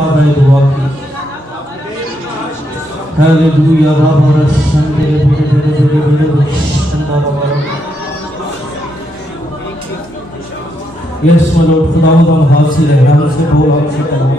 بعد آئے دعا کی ہیلیلویا رابا رشندے بڑے بڑے بڑے بڑے شندہ رابا یس ملوٹ خداوند ہم حاصل ہے ہم سے بول ہم سے کلام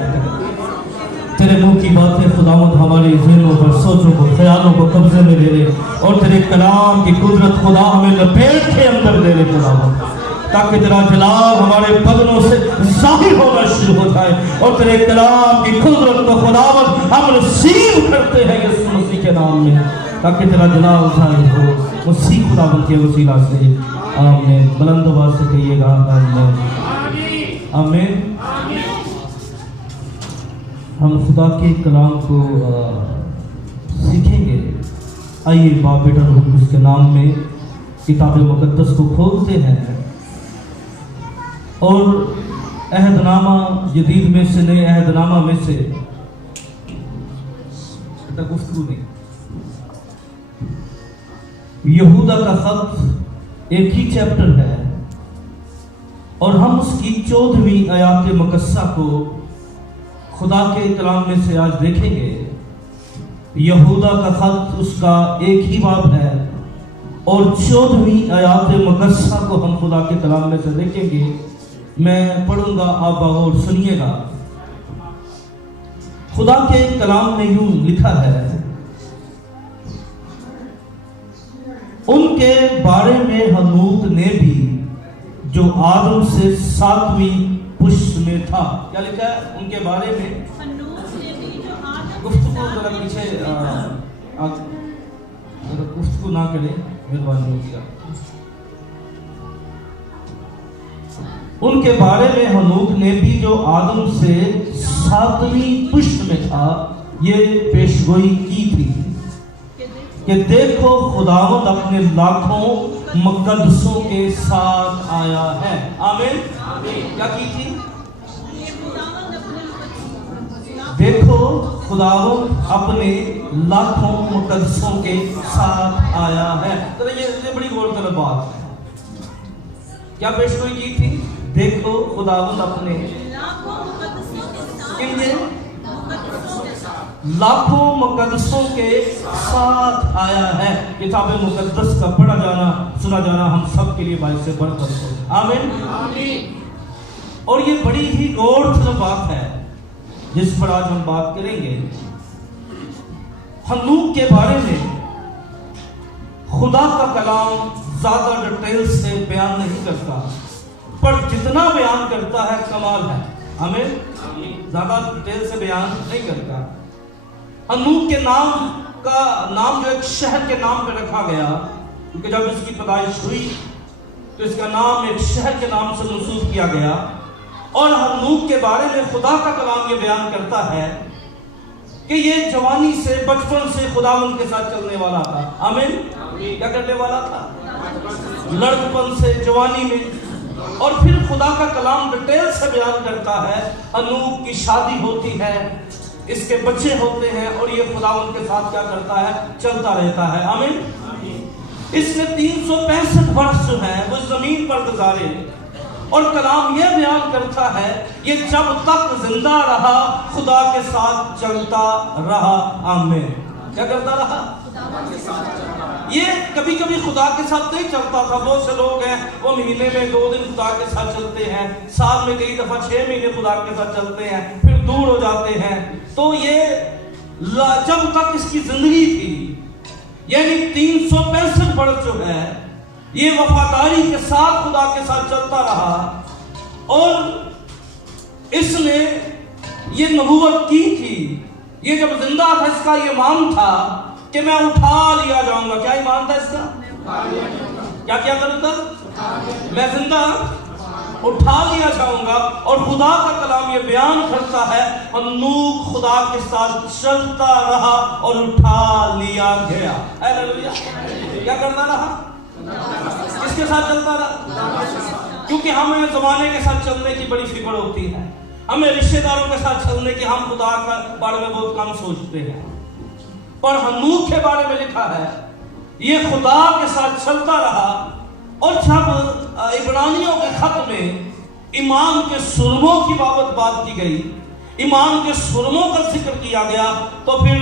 تیرے منہ کی باتیں خداوند ہمارے ذہنوں پر سوچوں کو خیالوں کو قبضے میں لے لے اور تیرے کلام کی قدرت خدا ہمیں لپیٹ کے اندر لے لے خداوند تاکہ تیرا جلال ہمارے بدنوں سے ظاہر ہونا شروع ہو جائے اور تیرے کلام کی قدرت کو خداوند ہم رسیو کرتے ہیں یسوع مسیح کے نام میں تاکہ تیرا جلال ظاہر ہو مسیح خداوند کے وسیلہ سے آمین بلند آواز سے کہیے گا آمین آمین ہم خدا کے کلام کو سیکھیں گے آئیے باپ بیٹا روح القدس کے نام میں کتاب مقدس کو کھولتے ہیں اور عہد نامہ جدید میں سے نئے عہد نامہ میں سے گفتگو نہیں یہودا کا خط ایک ہی چیپٹر ہے اور ہم اس کی 14ویں آیات مقدسہ کو خدا کے کلام میں سے آج دیکھیں گے یہودا کا خط اس کا ایک ہی باب ہے اور 14ویں آیات مقدسہ کو ہم خدا کے کلام میں سے دیکھیں گے میں پڑھوں گا آپ اور سنیے گا خدا کے کلام میں یوں لکھا ہے ان کے بارے میں حنوک نے بھی جو آدم سے 7ویں پشت میں تھا کیا لکھا ہے ان کے بارے میں گفتگو ذرا پیچھے گفتگو نہ کریں مہربانی ہوگی ان کے بارے میں حنوک نے بھی جو آدم سے 7ویں پشت میں تھا یہ پیشگوئی کی تھی کہ دیکھو خداوند اپنے لاکھوں مقدسوں کے ساتھ آیا ہے آمین کیا کی تھی دیکھو خداوند اپنے لاکھوں مقدسوں کے ساتھ آیا ہے تو یہ بڑی غور طلب بات ہے کیا پیشگوئی کی تھی دیکھو خداوند اپنے لاکھوں مقدسوں کے ساتھ آیا ہے کتاب مقدس کا پڑھا جانا سنا جانا ہم سب کے لیے باعث برکت ہو آمین اور یہ بڑی ہی غور طلب بات ہے جس پر آج ہم بات کریں گے حنوک کے بارے میں خدا کا کلام زیادہ ڈیٹیل سے بیان نہیں کرتا پر جتنا بیان کرتا ہے کمال ہے ہمیں زیادہ ڈیٹیل سے بیان نہیں کرتا حنوک کے نام جو ایک شہر کے نام پہ رکھا گیا کیونکہ جب اس کی پیدائش ہوئی تو اس کا نام ایک شہر کے نام سے منسوب کیا گیا اور حنوک کے بارے میں خدا کا کلام یہ بیان کرتا ہے کہ یہ جوانی سے بچپن سے خداوند کے ساتھ چلنے والا تھا آمین کیا کرنے والا تھا لڑکپن سے جوانی میں اور پھر خدا کا کلام ڈیٹیل سے بیان کرتا ہے حنوک کی شادی ہوتی ہے اس کے بچے ہوتے ہیں اور یہ خداوند کے ساتھ کیا کرتا ہے چلتا رہتا ہے آمین اس نے 365 برس جو ہے وہ زمین پر گزارے اور کلام یہ بیان کرتا ہے یہ جب تک زندہ رہا خدا کے ساتھ چلتا رہا آمین کیا کرتا رہا یہ کبھی کبھی خدا کے ساتھ نہیں چلتا تھا بہت سے لوگ ہیں وہ مہینے میں 2 دن خدا کے ساتھ چلتے ہیں سال میں کئی دفعہ 6 مہینے خدا کے ساتھ چلتے ہیں پھر دور ہو جاتے ہیں تو یہ جب تک اس کی زندگی تھی یعنی 365 برس جو ہے یہ وفاداری کے ساتھ خدا کے ساتھ چلتا رہا اور اس نے یہ نبوت کی تھی یہ جب زندہ تھا اس کا یہ ایمان تھا کہ میں اٹھا لیا جاؤں گا کیا ایمان تھا اس کا کیا کروں گا میں زندہ اٹھا لیا جاؤں گا اور خدا کا کلام یہ بیان کرتا ہے حنوک خدا کے ساتھ چلتا رہا اور اٹھا لیا گیا کیا کرتا رہا کس کے ساتھ چلتا رہا کیونکہ ہمیں زمانے کے ساتھ چلنے کی بڑی فکر ہوتی ہے ہمیں رشتہ داروں کے ساتھ چلنے کی ہم خدا کے بارے میں بہت کم سوچتے ہیں پر حنوک کے بارے میں لکھا ہے یہ خدا کے ساتھ چلتا رہا اور جب عبرانیوں کے خط میں ایمان کے سلموں کی بابت بات کی گئی ایمان کے سرموں کا ذکر کیا گیا تو پھر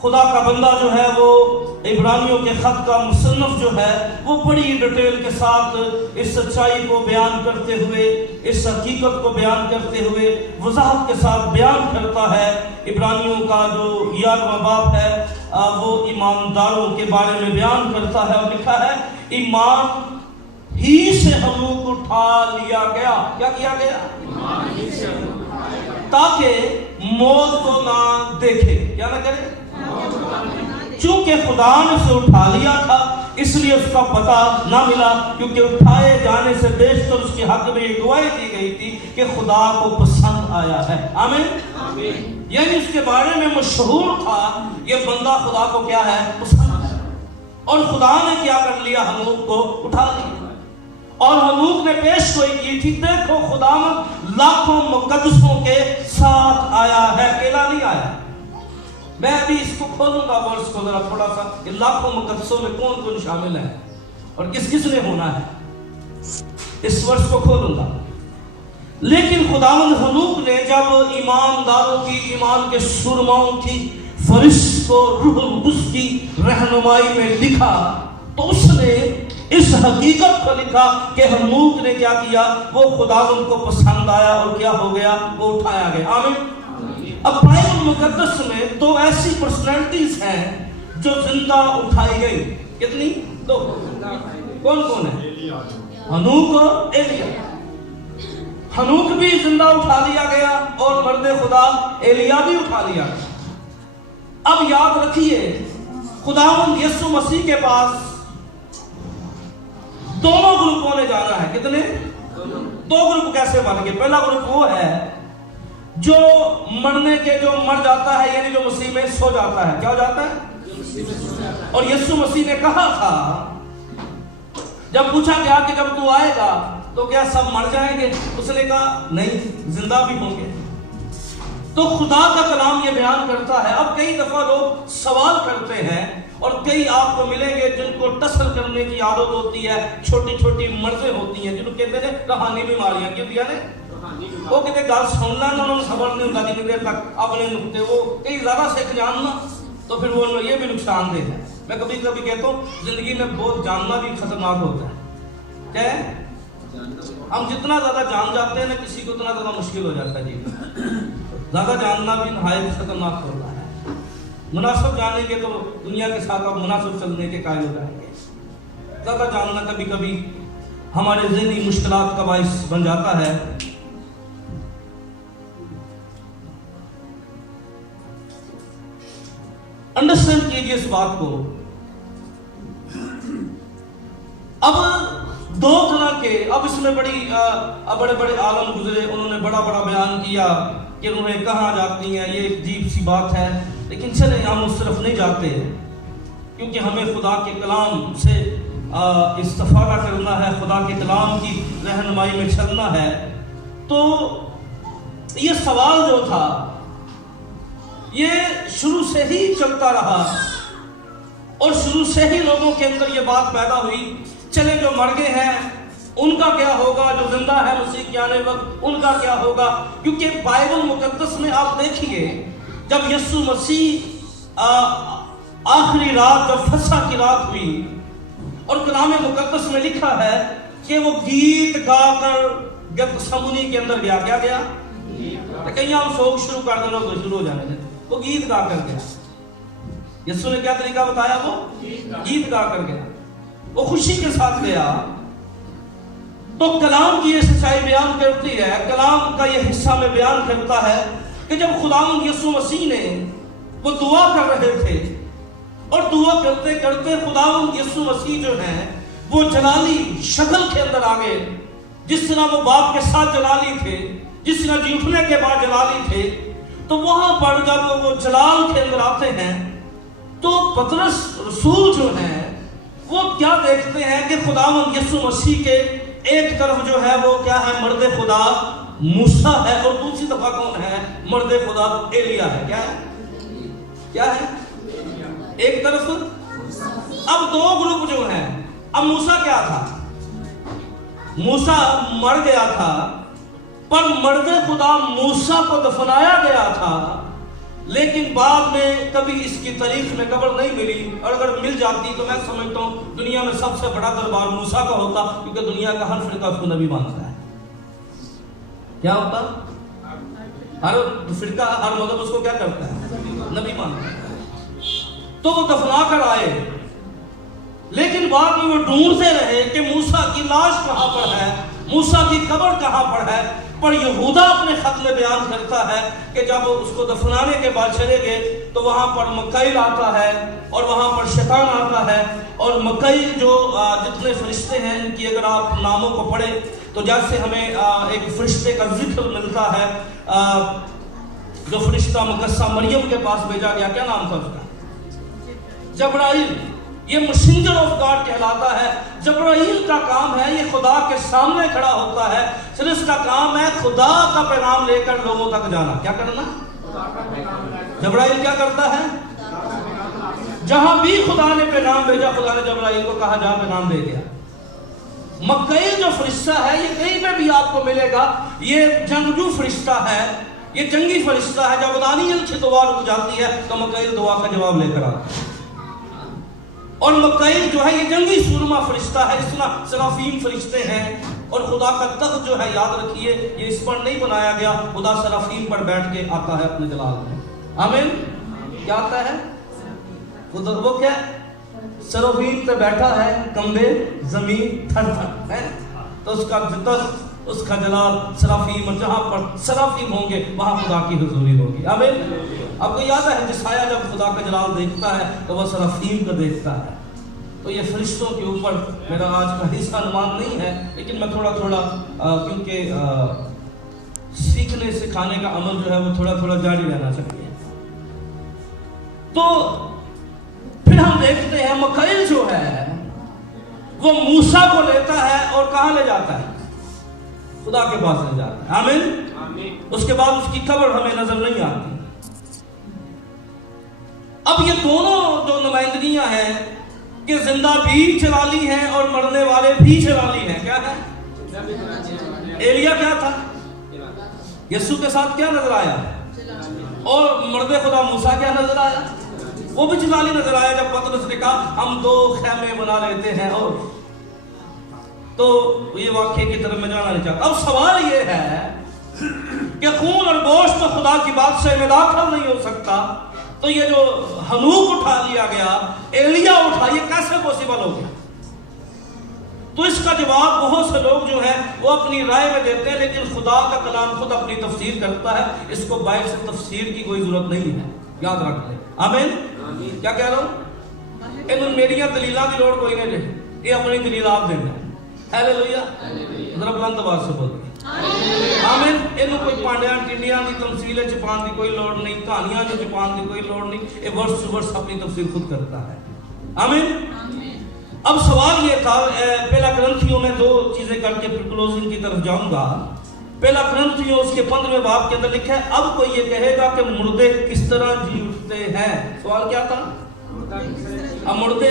خدا کا بندہ جو ہے وہ عبرانیوں کے خط کا مصنف جو ہے وہ بڑی ڈیٹیل کے ساتھ اس سچائی کو بیان کرتے ہوئے، اس حقیقت کو بیان کرتے ہوئے وضاحت کے ساتھ بیان کرتا ہے۔ عبرانیوں کا جو 11واں باب ہے وہ ایمانداروں کے بارے میں بیان کرتا ہے اور لکھا ہے ایمان ہی سے ہنوک اٹھا لیا گیا۔ کیا کیا گیا؟ تاکہ موت کو نہ دیکھے۔ کیا نہ کرے؟ چونکہ خدا نے اسے اٹھا لیا تھا اس لیے اس کا پتہ نہ ملا، کیونکہ اٹھائے جانے سے بیشتر اس کے حق میں یہ گواہی دی گئی تھی کہ خدا کو پسند آیا ہے۔ آمین۔ یعنی اس کے بارے میں مشہور تھا یہ بندہ خدا کو کیا ہے؟ پسند ہے۔ اور خدا نے کیا کر لیا؟ ہنوک کو اٹھا لیا۔ اور ہنوک نے پیش گوئی کی تھی، دیکھو خداوند لاکھوں مقدسوں کے ساتھ آیا ہے، اکیلا نہیں آیا۔ میں ابھی اس کو کھولوں گا ورس کو ذرا تھوڑا سا کہ لاکھوں مقدسوں میں کون کون شامل ہے اور کس کس نے ہونا ہے، اس ورس کو کھولوں گا۔ لیکن خداوند ہنوک نے جب ایمانداروں کی، ایمان کے سرماؤں کی فرشت کو روح القدس کی رہنمائی میں لکھا تو اس نے اس حقیقت کو لکھا کہ ہنوک نے کیا کیا؟ وہ خداوند کو پسند آیا اور کیا ہو گیا؟ وہ اٹھایا گیا۔ آمین۔ اب بائبل مقدس میں دو ایسی پرسنالٹیز ہیں جو زندہ اٹھائی گئی۔ کتنی؟ دو۔ کون کون ہے؟ ہنوک اور ایلیا۔ ہنوک بھی زندہ اٹھا لیا گیا اور مرد خدا ایلیا بھی اٹھا لیا گیا۔ اب یاد رکھیے خداوند یسوع مسیح کے پاس دونوں گروپوں نے جانا ہے۔ کتنے؟ دو گروپ کیسے بن گئے؟ پہلا گروپ وہ ہے جو مرنے کے، جو مر جاتا ہے، یعنی جو مسیح میں سو جاتا ہے۔ کیا ہو جاتا ہے؟ اور یسوع مسیح نے کہا تھا، جب پوچھا گیا کہ جب تو آئے گا تو کیا سب مر جائیں گے؟ اس نے کہا نہیں، زندہ بھی ہوں گے۔ تو خدا کا کلام یہ بیان کرتا ہے۔ اب کئی دفعہ لوگ سوال کرتے ہیں اور کئی آپ کو ملیں گے جن کو ٹسل کرنے کی عادت ہوتی ہے، چھوٹی چھوٹی مرضیں ہوتی ہیں جن کو کہتے ہیں روحانی بیماریاں۔ کیوں دیا نے وہ کہتے گل سن لینا، انہوں نے خبر نہیں ہوتا جتنی دیر تک اپنے نقطے وہ کئی زیادہ سیکھ جاننا تو پھر وہ یہ بھی نقصان دہ ہے۔ میں کبھی کبھی کہتا ہوں زندگی میں بہت جاننا بھی خطرناک ہوتا ہے۔ کیا ہے؟ ہم جتنا زیادہ جان جاتے ہیں نا کسی کو اتنا زیادہ مشکل ہو جاتا ہے۔ جی زیادہ جاننا بھی نہایت خطرناک ہوتا ہے۔ مناسب جانیں گے تو دنیا کے ساتھ آپ مناسب چلنے کے قائل ہو جائیں گے۔ زیادہ جاننا کبھی کبھی ہمارے ذہنی مشکلات کا باعث بن جاتا ہے۔ انڈرسٹینڈ کیجئے اس بات کو۔ اب دو طرح کے، اب اس میں بڑے بڑے عالم گزرے، انہوں نے بڑا بڑا بیان کیا کہ انہوں نے کہاں جاتی ہیں، یہ ایک عجیب سی بات ہے، لیکن چلیں ہم اس طرف نہیں جاتے کیونکہ ہمیں خدا کے کلام سے استفادہ کرنا ہے، خدا کے کلام کی رہنمائی میں چلنا ہے۔ تو یہ سوال جو تھا یہ شروع سے ہی چلتا رہا اور شروع سے ہی لوگوں کے اندر یہ بات پیدا ہوئی، چلے جو مر گئے ہیں ان کا کیا ہوگا، جو زندہ ہے مسیح کے آنے وقت ان کا کیا ہوگا؟ کیونکہ بائبل مقدس میں آپ دیکھیے جب یسوع مسیح آخری رات، جب فسح کی رات ہوئی اور کلام مقدس میں لکھا ہے کہ وہ گیت گا کر گتسمنی کے اندر گیا۔ کیا گیا؟ کہیں ہم سوگ شروع کر دینا تو شروع ہو جانے، وہ گیت گا کر گیا۔ یسوع نے کیا طریقہ بتایا؟ وہ گیت گا کر گیا، وہ خوشی کے ساتھ گیا۔ تو کلام کی یہ سچائی بیان کرتی ہے، کلام کا یہ حصہ میں بیان کرتا ہے کہ جب خداوند یسوع مسیح نے وہ دعا کر رہے تھے اور دعا کرتے کرتے خداوند یسوع مسیح جو ہیں وہ جلالی شکل کے اندر آ گئے، جس طرح وہ باپ کے ساتھ جلالی تھے، جس طرح جی اٹھنے کے بعد جلالی تھے۔ تو وہاں پر جب وہ جلال کے اندر آتے ہیں تو پطرس رسول جو ہیں وہ کیا دیکھتے ہیں کہ خداوند یسوع مسیح کے ایک طرف جو ہے وہ کیا ہے؟ مرد خدا موسیٰ ہے اور دوسری طرف کون ہے؟ مرد خدا ایلیا ہے۔ کیا ہے؟ کیا ہے؟ ایک طرف اب دو گروپ جو ہیں۔ اب موسیٰ کیا تھا؟ موسیٰ مر گیا تھا، پر مرد خدا موسیٰ کو دفنایا گیا تھا، لیکن بعد میں کبھی اس کی تاریخ میں قبر نہیں ملی، اور اگر مل جاتی تو میں سمجھتا ہوں دنیا میں سب سے بڑا دربار موسیٰ کا ہوتا، کیونکہ دنیا کا ہر فرقہ اس کو نبی مانتا ہے۔ کیا ہوتا؟ ہر فرقہ، ہر مذہب اس کو کیا کرتا ہے؟ نبی مانتا ہے۔ تو وہ دفنا کر آئے، لیکن بعد میں وہ ڈھونڈتے رہے کہ موسیٰ کی لاش کہاں پر ہے، موسیٰ کی قبر کہاں پر ہے۔ پر یہودا اپنے خط میں بیان کرتا ہے کہ جب اس کو دفنانے کے بعد چلے گئے تو وہاں پر مکائیل آتا ہے اور وہاں پر شیطان آتا ہے، اور مکائیل جو جتنے فرشتے ہیں ان کی اگر آپ ناموں کو پڑھیں تو جیسے ہمیں ایک فرشتے کا ذکر ملتا ہے، جو فرشتہ مقدسہ مریم کے پاس بھیجا گیا، کیا نام تھا اس کا؟ جبرائیل۔ یہ مسنجر آف گاڈ کہلاتا ہے۔ جبرائیل کا کام ہے یہ خدا کے سامنے کھڑا ہوتا ہے، پھر اس کا کام ہے خدا کا پیغام لے کر لوگوں تک جانا۔ کیا کرنا؟ جبرائیل کیا کرتا ہے؟ جہاں بھی خدا نے پیغام بھیجا، خدا نے جبرائیل کو کہا جا پیغام دے گیا۔ مکائیل جو فرشتہ ہے یہ کہیں پہ بھی آپ کو ملے گا، یہ جنگجو فرشتہ ہے، یہ جنگی فرشتہ ہے۔ جب دانیل کی دعا رک جاتی ہے تو مکائیل دعا کا جواب لے کر آتا ہے، اور مکائیل جو ہے یہ جنگی سورما فرشتہ ہے۔ اس طرح سرافیم فرشتے ہیں، اور خدا کا تخت جو ہے یاد رکھیے یہ اس پر نہیں بنایا گیا، خدا سرافیم پر بیٹھ کے آتا ہے اپنے جلال میں۔ آمین۔ کیا آتا ہے؟ خدا وہ کیا سرافیم پہ بیٹھا ہے، کمبے زمین تھر تھر ہے، تو اس کا تخت، اس کا جلال سرافیم، اور جہاں پر سرافیم ہوں گے وہاں خدا کی حضوری ہوگی۔ آمین۔ آپ کو یاد ہے جسایہ جب خدا کا جلال دیکھتا ہے تو وہ سرافیم کو دیکھتا ہے۔ تو یہ فرشتوں کے اوپر میرا آج کا حصہ نماز نہیں ہے، لیکن میں تھوڑا تھوڑا کیونکہ سیکھنے سکھانے کا عمل جو ہے وہ تھوڑا تھوڑا جاری رہنا چاہیے۔ تو پھر ہم دیکھتے ہیں مکائیل جو ہے وہ موسیٰ کو لیتا ہے اور کہاں لے جاتا ہے؟ خدا کے پاس لے جاتا ہے۔ آمین۔ اس کے بعد اس کی قبر ہمیں نظر نہیں آتی۔ اب یہ دونوں جو نمائندگیاں ہیں کہ زندہ بھی چلالی ہیں اور مرنے والے بھی چلالی ہیں، کیا ہے؟ ایلیا کیا تھا؟ یسوع کے ساتھ کیا نظر آیا؟ اور مرد خدا موسیٰ کیا نظر آیا؟ وہ بھی چلالی نظر آیا جب پطرس نے کہا ہم دو خیمے بنا لیتے ہیں، اور تو یہ واقعے کی طرف میں جانا نہیں چاہتا۔ اب سوال یہ ہے کہ خون اور گوشت تو خدا کی بات سے میں داخل نہیں ہو سکتا، تو یہ جو ہنوک اٹھا لیا گیا، ایلیا اٹھا، یہ کیسے پوسیبل ہو گیا؟ تو اس کا جواب بہت سے لوگ جو ہیں وہ اپنی رائے میں دیتے ہیں، لیکن خدا کا کلام خود اپنی تفسیر کرتا ہے، اس کو بائر سے تفسیر کی کوئی ضرورت نہیں ہے، یاد رکھ لیں۔ آمین۔ کیا کہہ رہا ہوں؟ ان میریاں دلیلہ کی لوڑ کوئی نہیں دے، یہ اپنی دلیل آپ دینا ہے۔ ہیلیلویا۔ ذرا بلند آواز سے بولیں آمین۔ انہوں کوئی پانڈیاں ٹنڈیاں دی تمثیلیں چھپان دی کوئی لوڑ نہیں، کہانیاں جو چھپان دی کوئی لوڑ نہیں، یہ ورس ٹو ورس اپنی تفسیر خود کرتا ہے۔ آمین۔ اب سوال یہ تھا، پہلا کرنتھیوں میں دو چیزیں کر کے پھر کلوزنگ کی طرف جاؤں گا۔ پہلا کرنتھیوں اس کے 15ویں باب کے اندر لکھا ہے اب کوئی یہ کہے گا کہ مردے کس طرح جی اٹھتے ہیں۔ سوال کیا تھا؟ اب مردے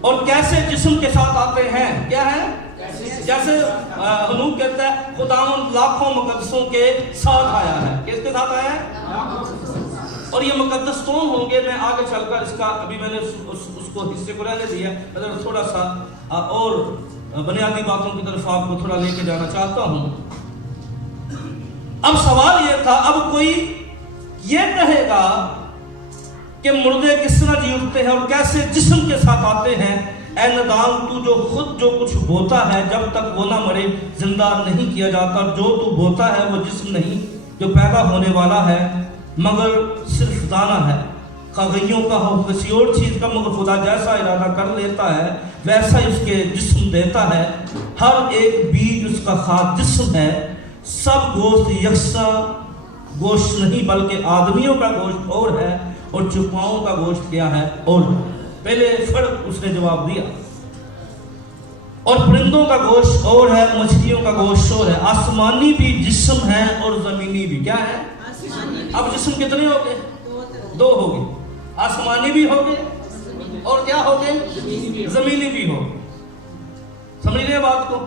اور کیسے جسم کے ساتھ آتے ہیں؟ کیا ہے؟ جیسے ہنوک کہتا ہے خداوند لاکھوں مقدسوں کے ساتھ آیا ہے۔ کس کے ساتھ آیا ہے؟ اور یہ مقدس کون ہوں گے؟ میں آگے چل کر اس کا ابھی میں نے اس کو حصے کو رہنے دیا، میں تھوڑا سا اور بنیادی باتوں کی طرف آپ کو تھوڑا لے کے جانا چاہتا ہوں۔ اب سوال یہ تھا، اب کوئی یہ کہے گا کہ مردے کس طرح جی اٹھتے ہیں اور کیسے جسم کے ساتھ آتے ہیں؟ اے ندان، تو جو خود جو کچھ بوتا ہے جب تک وہ نہ مرے زندہ نہیں کیا جاتا، جو تو بوتا ہے وہ جسم نہیں جو پیدا ہونے والا ہے مگر صرف دانہ ہے، خواہیوں کا ہو کسی اور چیز کا، مگر خدا جیسا ارادہ کر لیتا ہے ویسا اس کے جسم دیتا ہے۔ ہر ایک بیج اس کا خاص جسم ہے، سب گوشت یکساں گوشت نہیں بلکہ آدمیوں کا گوشت اور ہے اور چوپاؤں کا گوشت کیا ہے اور پہلے فرق اس نے جواب دیا۔ اور پرندوں کا گوشت اور ہے، مچھلیوں کا گوشت اور ہے، آسمانی بھی جسم ہے اور زمینی بھی۔ کیا ہے؟ اب جسم کتنے ہو گئے؟ دو ہو گئے، آسمانی بھی ہو گئے اور کیا ہو گئے؟ زمینی بھی ہو گئے۔ سمجھ رہے بات کو؟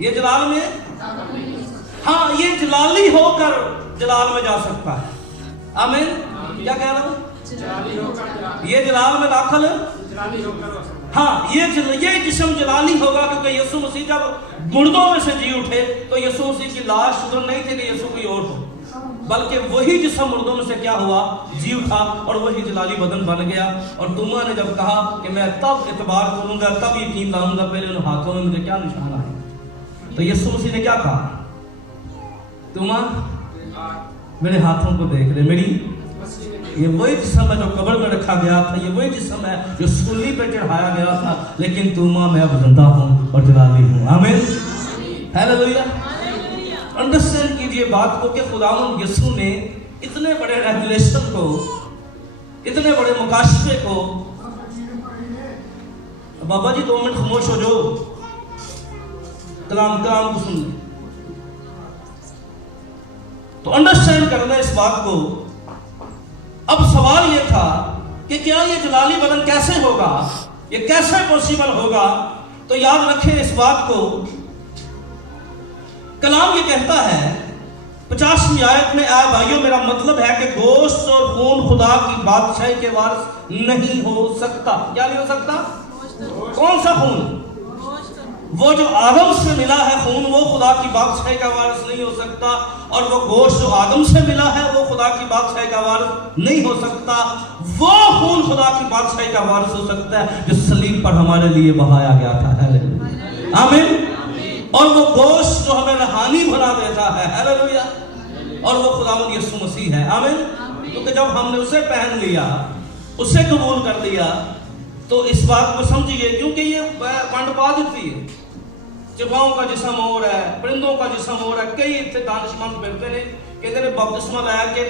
یہ جلال میں، ہاں یہ جلالی ہو کر جلال میں جا سکتا ہے. آمین. کیا کہہ رہا ہوں؟ یہ جلال میں داخل، ہاں یہ جسم جلالی ہوگا کیونکہ یسوع مسیح جب مردوں میں سے جی اٹھے تو یسوع مسیح کی لاش ادھر نہیں تھی کہ یسوع کوئی اور ہو، بلکہ وہی جسم مردوں میں سے کیا ہوا، جی اٹھا اور وہی جلالی بدن بن گیا. اور توما نے جب کہا کہ میں تب اعتبار کروں گا، تب یقین لاؤں گا، پہلے ان ہاتھوں میں مجھے کیا نشانہ ہے، تو یسوع مسیح نے کیا کہا، توما میرے ہاتھوں کو دیکھ لے، میری یہ وہی جسم ہے جو قبر میں رکھا گیا تھا، یہ وہی جسم ہے جو سولی پہ چڑھایا گیا تھا، لیکن توما میں اب زندہ ہوں اور جلالی ہوں. آمین. ہیلیلویا. انڈرسٹینڈ کیجئے بات کو کہ خداوند یسوع نے اتنے بڑے ریویلیشن کو، اتنے بڑے مکاشفے کو، بابا جی 2 منٹ خاموش ہو جو، کلام کو سن لیں. تو انڈرسٹینڈ کرنا اس بات کو. اب سوال یہ تھا کہ کیا یہ جلالی بدن کیسے ہوگا، یہ کیسے پوسیبل ہوگا؟ تو یاد رکھیں اس بات کو، کلام یہ کہتا ہے 50ویں آیت میں، اے بھائیو میرا مطلب ہے کہ گوشت اور خون خدا کی بادشاہی کے وارث نہیں ہو سکتا. کیا نہیں ہو سکتا؟ کون سا خون؟ وہ جو آدم سے ملا ہے خون، وہ خدا کی بادشاہی کا وارث نہیں ہو سکتا. اور وہ گوشت جو آدم سے ملا ہے وہ خدا کی بادشاہی کا وارث نہیں ہو سکتا. وہ خون خدا کی بادشاہی کا وارث ہو سکتا ہے جو صلیب پر ہمارے لیے بہایا گیا تھا. آمین. اور وہ گوشت جو ہمیں روحانی بنا دیتا ہے. ہیلیلویا. اور وہ خداوند یسوع مسیح ہے. آمین. کیونکہ جب ہم نے اسے پہن لیا، اسے قبول کر لیا، تو اس بات کو سمجھیے، کیونکہ یہ ونڈ پا دیتی ہے. چپاؤں کا جسم اور ہے، پرندوں کا جسم اور ہے. کئی اتنے دانشمند پھرتے ہیں کہ اگر بپتسمہ لایا کہ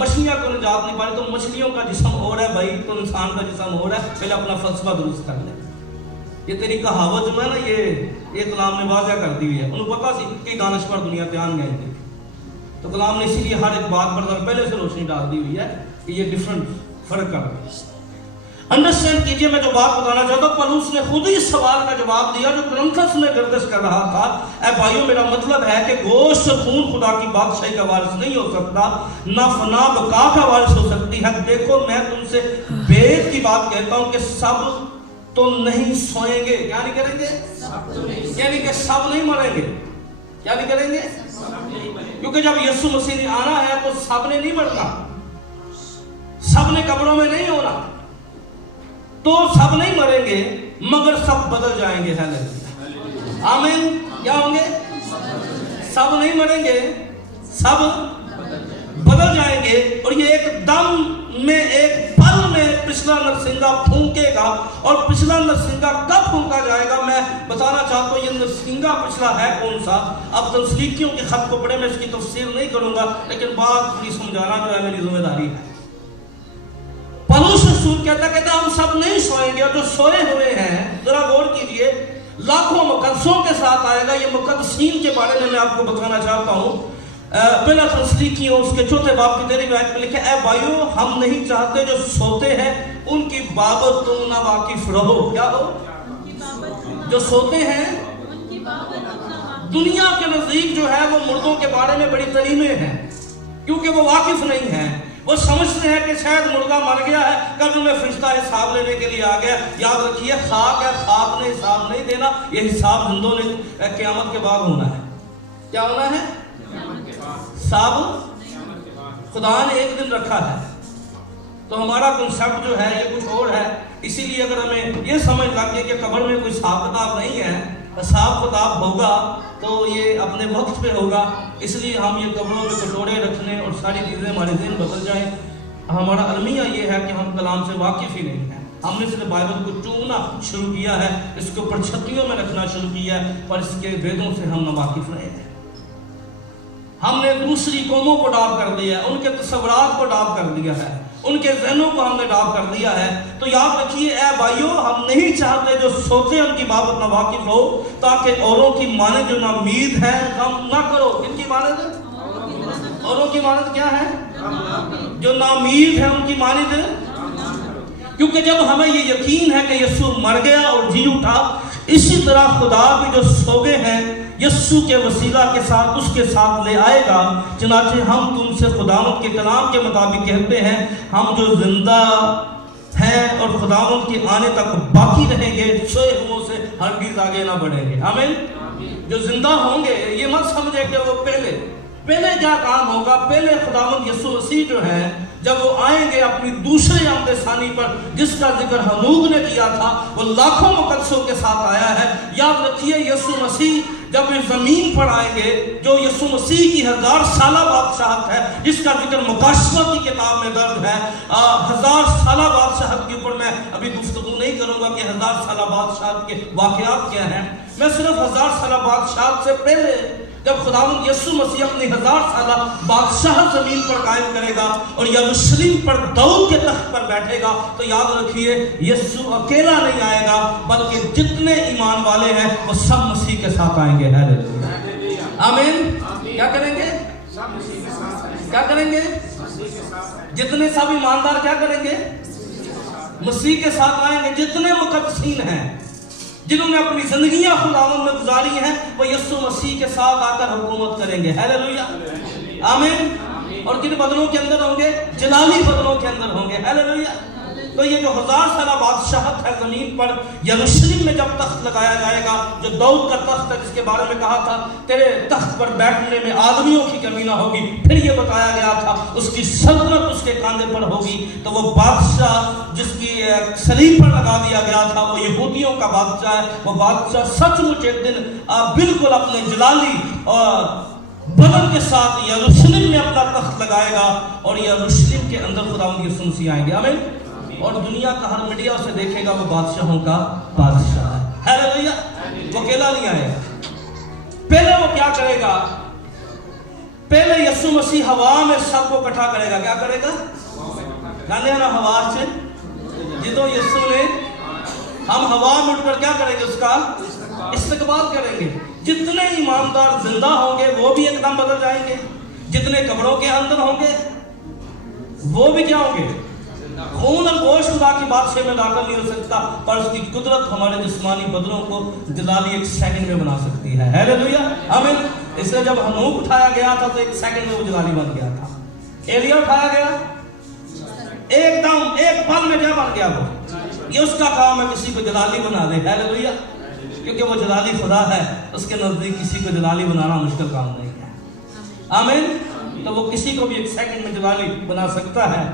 مچھلیاں کو نجات نہیں پا رہی، تو مچھلیوں کا جسم اور ہے بھائی، تو انسان کا جسم اور ہے. پہلے اپنا فلسفہ درست کر لیں. یہ تیری کہاوت جو ہے نا، یہ کلام نے واضح کر دی ہوئی ہے. انہوں پتا سی کہ دانشور دنیا پہ آن گئے تھے، تو کلام نے اسی لیے ہر ایک بات پر پہلے سے روشنی ڈال دی ہوئی ہے کہ یہ ڈفرنٹ فرق کر رہی ہے. انڈرسٹینڈ کیجئے، میں جو بات بتانا چاہتا ہوں، پولس نے خود ہی اس سوال کا جواب دیا جو کرنتھس میں گردش کر رہا تھا. اے بھائیو میرا مطلب ہے کہ گوشت اور خون خدا کی بادشاہی کا وارث نہیں ہو سکتا، نہ فنا بقا کا وارث ہو سکتی ہے. دیکھو میں تم سے بید کی بات کہتا ہوں کہ سب تو نہیں سوئیں گے. کیا نہیں کریں گے؟ یعنی کہ سب نہیں مریں گے. کیا نہیں کریں گے؟ کیونکہ جب یسوع مسیح نے آنا ہے تو سب نے نہیں مرنا، سب نے قبروں میں نہیں ہونا. تو سب نہیں مریں گے مگر سب بدل جائیں گے. آمین. کیا ہوں گے؟ سب نہیں مریں گے، سب بدل جائیں گے. اور یہ ایک دم میں، ایک پل میں پچھلا نرسنگا پھونکے گا. اور پچھلا نرسنگا کب پھونکا جائے گا میں بتانا چاہتا ہوں. یہ نرسنگا پچھلا ہے کون سا؟ اب تسلیکیوں کے خط کو پڑھے، میں اس کی تفسیر نہیں کروں گا، لیکن بات پوری سمجھانا جو ہے میری ذمہ داری ہے. پولس رسول کہتا ہے ہم سب نہیں سوئیں گے، اور جو سوئے ہوئے ہیں ذرا غور کیجئے، لاکھوں مقدسوں کے ساتھ آئے گا. یہ مقدسین کے بارے میں آپ کو بتانا چاہتا ہوں. پہلا تسلیکیوں اس کے 4 باب کی 13 آیت میں لکھا ہے، اے بھائیو ہم نہیں چاہتے جو سوتے ہیں ان کی بابت تم نہ واقف رہو. کیا ہو؟ جو سوتے ہیں دنیا کے نزدیک جو ہے وہ مردوں کے بارے میں بڑی تعلیمیں ہیں، کیونکہ وہ واقف نہیں ہیں. وہ سمجھتے ہیں کہ شاید مردہ مر گیا ہے، قبر میں فرشتہ حساب لینے کے لیے آ گیا. یاد رکھیے خاک ہے، خاک نے حساب نہیں دینا. یہ حساب زندوں نے قیامت کے بعد ہونا ہے. کیا ہونا ہے؟ حساب خدا نے ایک دن رکھا ہے. تو ہمارا کنسپٹ جو ہے یہ کچھ اور ہے. اسی لیے اگر ہمیں یہ سمجھ لگ گئی کہ قبر میں کوئی حساب کتاب نہیں ہے، حساب کتاب ہوگا تو یہ اپنے وقت پہ ہوگا. اس لیے ہم یہ قبروں میں کٹورے رکھنے اور ساری چیزیں ہمارے ذہن بدل جائیں. ہمارا المیہ یہ ہے کہ ہم کلام سے واقف ہی نہیں ہیں. ہم نے صرف بائبل کو چوننا شروع کیا ہے، اس کو پرچھتیوں میں رکھنا شروع کیا ہے، پر اس کے ویدوں سے ہم نہ واقف رہے ہیں. ہم نے دوسری قوموں کو ڈاپ کر دیا ہے، ان کے تصورات کو ڈاپ کر دیا ہے، ان کے ذہنوں کو ہم نے ڈاپ کر دیا ہے. تو یاد رکھیے اے بھائیو ہم نہیں چاہتے جو سوتے ان کی بابت نہ واقف ہو، تاکہ اوروں کی مانند جو نامید ہے غم نہ کرو. ان کی مانند؟ اوروں کی مانند کیا ہے؟ جو نامید ہے ان کی مانند کیونکہ جب ہمیں یہ یقین ہے کہ یسوع مر گیا اور جی اٹھا، اسی طرح خدا بھی جو سو گئے ہیں یسوع کے وسیلہ کے ساتھ اس کے ساتھ لے آئے گا۔ چنانچہ ہم تم سے خداوند کے کلام کے مطابق کہتے ہیں، ہم جو زندہ ہیں اور خداوند کے آنے تک باقی رہیں گے، سوئے ہموں سے ہرگز آگے نہ بڑھیں گے۔ آمین۔ جو زندہ ہوں گے، یہ مت سمجھے کہ وہ پہلے کیا کام ہوگا۔ پہلے خداوند یسوع مسیح جو ہے جب وہ آئیں گے اپنی دوسرے آمد ثانی پر، جس کا ذکر ہنوک نے کیا تھا، وہ لاکھوں مقدسوں کے ساتھ آیا ہے۔ یاد رکھیے یسوع مسیح جب اس زمین پر آئیں گے، جو یسوع مسیح کی 1000 سالہ بادشاہت ہے، جس کا ذکر مکاشفہ کی کتاب میں درج ہے۔ 1000 سالہ بادشاہت کے اوپر میں ابھی گفتگو نہیں کروں گا کہ 1000 سالہ بادشاہت کے واقعات کیا ہیں۔ میں صرف 1000 سالہ بادشاہت سے پہلے جب خداوند یسوع مسیح اپنی 1000 سالہ بادشاہت زمین پر قائم کرے گا اور یروشلم پر داؤد کے تخت پر بیٹھے گا، تو یاد رکھیے یسوع اکیلا نہیں آئے گا، بلکہ جتنے ایمان والے ہیں وہ سب مسیح کے ساتھ آئیں گے۔ آمین۔ کیا کریں گے؟ کیا کریں گے؟ جتنے سب ایماندار کیا کریں گے؟ مسیح کے ساتھ آئیں گے۔ جتنے مقدسین ہیں، جنہوں نے اپنی زندگیاں خداوند میں گزاری ہیں، وہ یسوع مسیح کے ساتھ آ کر حکومت کریں گے۔ ہیلیلویا، آمین۔ اور کن بدنوں کے اندر ہوں گے؟ جلالی بدنوں کے اندر ہوں گے۔ ہیلیلویا۔ تو یہ جو 1000 سالہ بادشاہت ہے زمین پر، یروشلم میں جب تخت لگایا جائے گا، جو داؤد کا تخت ہے، جس کے بارے میں کہا تھا تیرے تخت پر بیٹھنے میں آدمیوں کی کمی نہ ہوگی، پھر یہ بتایا گیا تھا اس کی سلطنت اس کے کاندھے پر ہوگی۔ تو وہ بادشاہ جس کی صلیب پر لگا دیا گیا تھا، وہ یہودیوں کا بادشاہ ہے۔ وہ بادشاہ سچ مچ ایک دن بالکل اپنے جلالی اور بدن کے ساتھ یروشلم میں اپنا تخت لگائے گا، اور یروشلم کے اندر خداوند یسوع مسیح آئیں گے۔ آمین۔ اور دنیا کا ہر میڈیا اسے دیکھے گا، وہ بادشاہوں کا بادشاہ ہے۔ ہیلیلویا۔ وہ اکیلا نہیں آئے گا۔ پہلے وہ کیا کرے گا؟ پہلے یسوع مسیح ہوا میں سب کو اکٹھا کرے گا۔ کیا کرے گا؟ کہنے نا ہوا سے جدو یسوع نے، ہم ہوا میں اٹھ کر کیا کریں گے؟ اس کا استقبال کریں گے۔ جتنے ایماندار زندہ ہوں گے وہ بھی ایک دم بدل جائیں گے، جتنے قبروں کے اندر ہوں گے وہ بھی کیا ہوں گے؟ خون اور گوشت خدا کی بادشاہ میں داخل نہیں ہو سکتا، پر اس کی قدرت ہمارے جسمانی بدنوں کو جلالی 1 سیکنڈ میں بنا سکتی ہے۔ ہیلیلویا، آمین۔ اس لیے جب ہنوک اٹھایا گیا تھا تو 1 سیکنڈ میں وہ جلالی بن گیا تھا۔ ایلیا اٹھایا گیا، ایک دم ایک پل میں کیا بن گیا وہ؟ یہ اس کا کام ہے کسی کو جلالی بنا دے۔ ہیلیلویا، کیونکہ وہ جلالی خدا ہے، اس کے نزدیک کسی کو جلالی بنانا مشکل کام نہیں ہے۔ آمین۔ تو وہ کسی کو بھی 1 سیکنڈ میں جلالی بنا سکتا ہے۔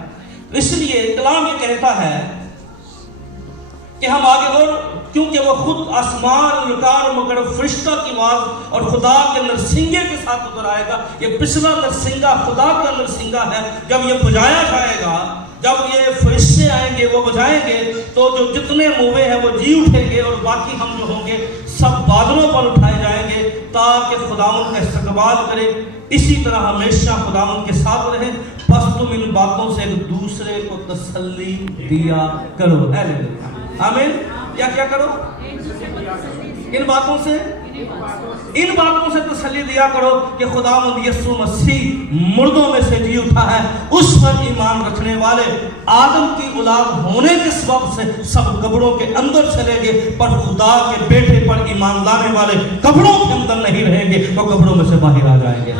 اس لیے کلام یہ کہتا ہے کہ ہم آگے اور کیونکہ وہ خود آسمان لکار مگر فرشتہ کی آواز اور خدا کے نرسنگے کے ساتھ اتر آئے گا۔ یہ پچھلا نرسنگا خدا کا نرسنگا ہے۔ جب یہ بجایا جائے گا، جب یہ فرشتے آئیں گے وہ بجائیں گے، تو جو جتنے موے ہیں وہ جی اٹھیں گے، اور باقی ہم جو ہوں گے سب بادلوں پر اٹھائے جائیں گے تاکہ خداوند کا استقبال کریں۔ اسی طرح ہمیشہ خداوند کے ساتھ رہیں۔ بس تم ان باتوں سے ایک دوسرے کو تسلی دیا کرو۔ ہیلیلویا، آمین۔ کیا کرو؟ ان باتوں سے تسلی دیا کرو کہ خداوند یسوع مسیح مردوں میں سے جی اٹھا ہے۔ اس پر ایمان رکھنے والے آدم کی اولاد ہونے کے سبب سے سب قبروں کے اندر چلے گئے، پر خدا کے بیٹے پر ایمان لانے والے قبروں کے اندر نہیں رہیں گے، وہ قبروں میں سے باہر آ جائیں گے۔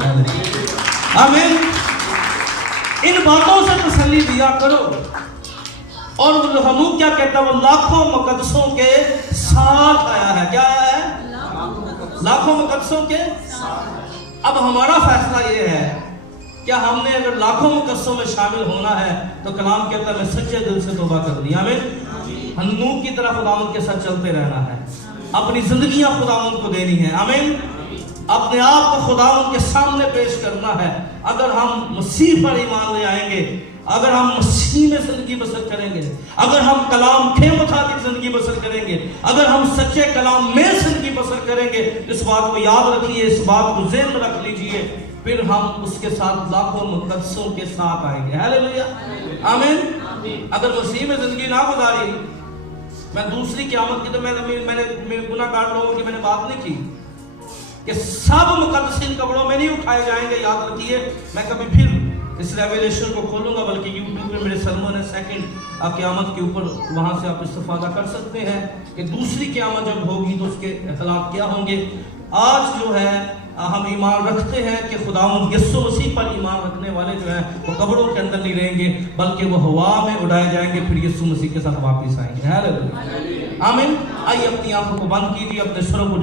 آمین۔ ان باتوں سے تسلی دیا کرو۔ اور ہنوک کیا کہتا ہے؟ وہ لاکھوں مقدسوں کے ساتھ آیا ہے۔ کیا آیا ہے؟ لاکھوں مقدسوں کے ساتھ۔ اب ہمارا فیصلہ یہ ہے کہ ہم نے اگر لاکھوں مقدسوں میں شامل ہونا ہے تو کلام کہتا ہے میں سچے دل سے توبہ کر دی۔ آمین۔ ہنوک کی طرح خداوند کے ساتھ چلتے رہنا ہے، اپنی زندگیاں خداوند کو دینی ہے۔ آمین۔ اپنے آپ کو خداوند کے سامنے پیش کرنا ہے۔ اگر ہم مسیح پر ایمان لے آئیں گے، اگر ہم مسیح میں زندگی بسر کریں گے، اگر ہم کلام کے مطابق زندگی بسر کریں گے، اگر ہم سچے کلام میں زندگی بسر کریں گے، اس بات کو یاد رکھیے، اس بات کو ذہن میں رکھ لیجئے، پھر ہم اس کے ساتھ لاکھوں مقدسوں کے ساتھ آئیں گے۔ ہیلیلویا، آمین۔ اگر مسیح میں زندگی نہ گزاری، میں دوسری قیامت کی تو میں نے گناہ گار لوگوں کی میں نے بات نہیں کی کہ سب مقدسین قبروں میں نہیں اٹھائے جائیں گے۔ یاد رکھیے، میں کبھی پھر اس ریویلیشن کو کھولوں گا، بلکہ یوٹیوب پہ میرے سرمن ہے سیکنڈ قیامت کے اوپر، وہاں سے آپ استفادہ کر سکتے ہیں کہ دوسری قیامت جب ہوگی تو اس کے اخلاق کیا ہوں گے۔ آج جو ہے ہم ایمان رکھتے ہیں کہ خداوند یسوع مسیح پر ایمان رکھنے والے جو ہیں وہ قبروں کے اندر نہیں رہیں گے، بلکہ وہ ہوا میں اڑائے جائیں گے، پھر یسوع مسیح کے ساتھ واپس آئیں گے۔ ہاللیلویہ، آمین۔ آئیے اپنی آنکھوں کو بند کیجیے، اپنے سروں کو